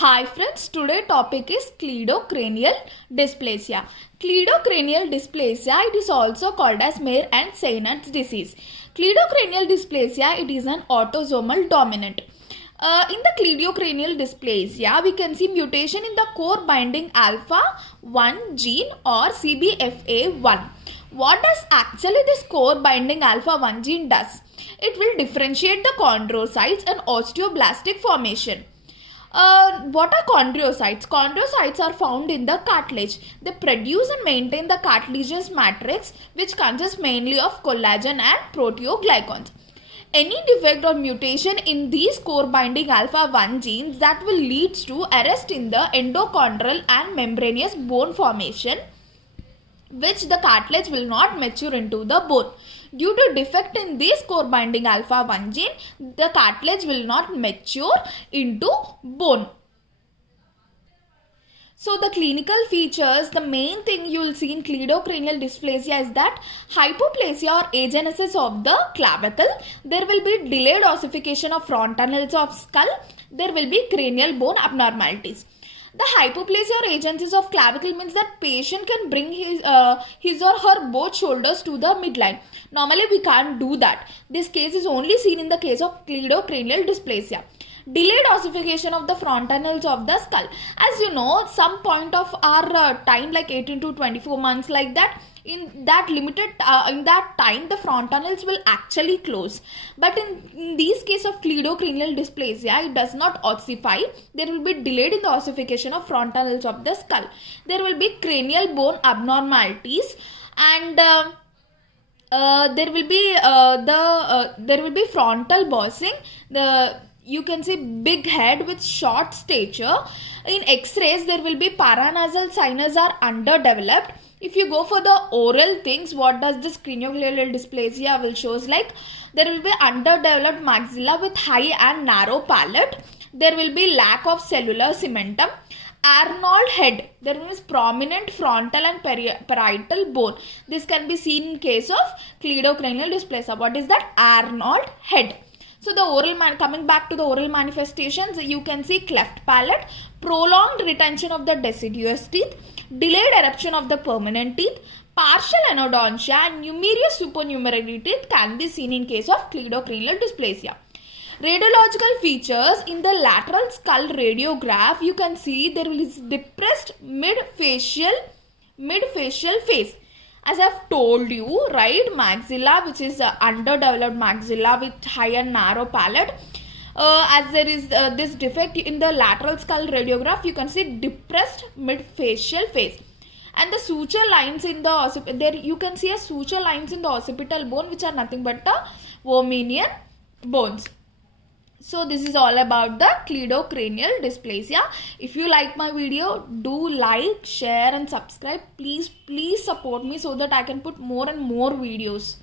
Hi friends, today topic is cleidocranial dysplasia. Cleidocranial dysplasia, it is also called as Mayer and Seinnert's disease. Cleidocranial dysplasia, it is an autosomal dominant. In the cleidocranial dysplasia, we can see mutation in the core binding alpha 1 gene or CBFA1. What does actually this core binding alpha 1 gene does? It will differentiate the chondrocytes and osteoblastic formation. What are chondrocytes? Chondrocytes are found in the cartilage. They produce and maintain the cartilaginous matrix, which consists mainly of collagen and proteoglycans. Any defect or mutation in these core binding alpha 1 genes that will lead to arrest in the endochondral and membranous bone formation, which the cartilage will not mature into the bone. Due to defect in this core binding alpha 1 gene, the cartilage will not mature into bone. So the clinical features, the main thing you will see in cleidocranial dysplasia is that hypoplasia or agenesis of the clavicle. There will be delayed ossification of frontanels of skull. There will be cranial bone abnormalities. The hypoplasia or agenesis of clavicle means that patient can bring his or her both shoulders to the midline. Normally we can't do that. This case is only seen in the case of cleidocranial dysplasia. Delayed ossification of the frontanels of the skull. As you know, some point of our time, like 18 to 24 months, like that, in that time the frontanels will actually close. But in this case of cleidocranial dysplasia, it does not ossify. There will be delayed in the ossification of frontanels of the skull. There will be cranial bone abnormalities, and there will be frontal bossing. You can see big head with short stature. In X-rays, there will be paranasal sinus are underdeveloped. If you go for the oral things, what does this cleidocranial dysplasia will shows like? There will be underdeveloped maxilla with high and narrow palate. There will be lack of cellular cementum. Arnold head. There is prominent frontal and parietal bone. This can be seen in case of cleidocranial dysplasia. What is that? Arnold head. So the coming back to the oral manifestations, you can see cleft palate, prolonged retention of the deciduous teeth, delayed eruption of the permanent teeth, partial anodontia and numerous supernumerary teeth can be seen in case of cleidocranial dysplasia. Radiological features in the lateral skull radiograph, you can see there is depressed mid-facial face. As I have told you, right, maxilla, which is underdeveloped maxilla with high and narrow palate. As there is this defect in the lateral skull radiograph, you can see depressed mid-facial face. And the suture lines in the there you can see a suture lines in the occipital bone, which are nothing but the Womanian bones. So this is all about the cleidocranial dysplasia. If you like my video, do like, share and subscribe. Please support me so that I can put more and more videos.